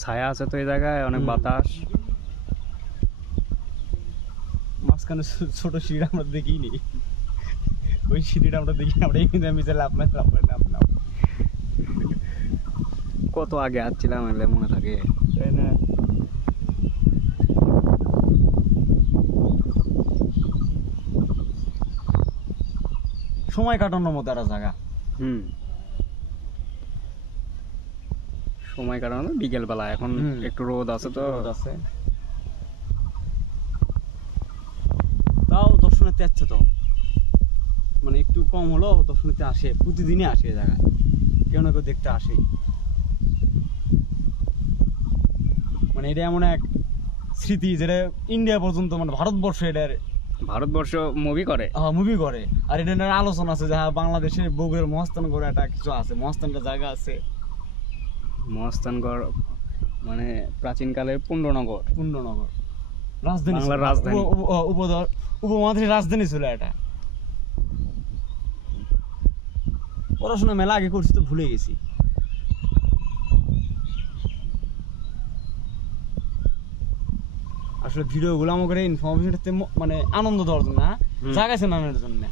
ছায়া আছে তো এই জায়গায় অনেক বাতাস। মাঝখানে ছোট সিঁড়ি আমরা দেখিনি। ওই সিঁড়িটা আমরা দেখি আমরা এখানে মিশে লাভ নাই লাভ লাভ লাভ কত আগে আসছিলাম এলে মনে থাকে। তাই না? সময় কাটানোর মতো একটা জায়গা। হুম। সময় কাটানো বিকেল বেলা এখন একটু রোদ আছে তো। রোদ আছে। তাও দর্শনার্থী আসছে তো। মানে একটু কম হলেও দর্শনার্থী আসে প্রতিদিনই আসে এই জায়গায়। কেউ না কেউ দেখতে আসে। মানে এটা এমন এক স্মৃতি যেটা ইন্ডিয়া পর্যন্ত মানে ভারতবর্ষ এটার ভারতবর্ষ মুভি করে? হ্যাঁ মুভি করে। আর এটা আলোচনা আছে যে হ্যাঁ বাংলাদেশের বগুড়ার মহাস্থান করে একটা কিছু আছে মহাস্থানটা জায়গা আছে। মহাস্থানগড় মানে প্রাচীনকালের পুণ্ডনগর পূর্ণনগর রাজধানী বাংলার রাজধানী। উপ- উপ- উপমহাদেশের রাজধানী ছিল এটা। পড়াশোনা মেলা আগে করছি তো ভুলে গেছি। আসলে ভিডিওগুলো আমাকে ইনফরমেশন মানে আনন্দ দেওয়ার জন্য হ্যাঁ? জায়গা চেনানোর জন্য।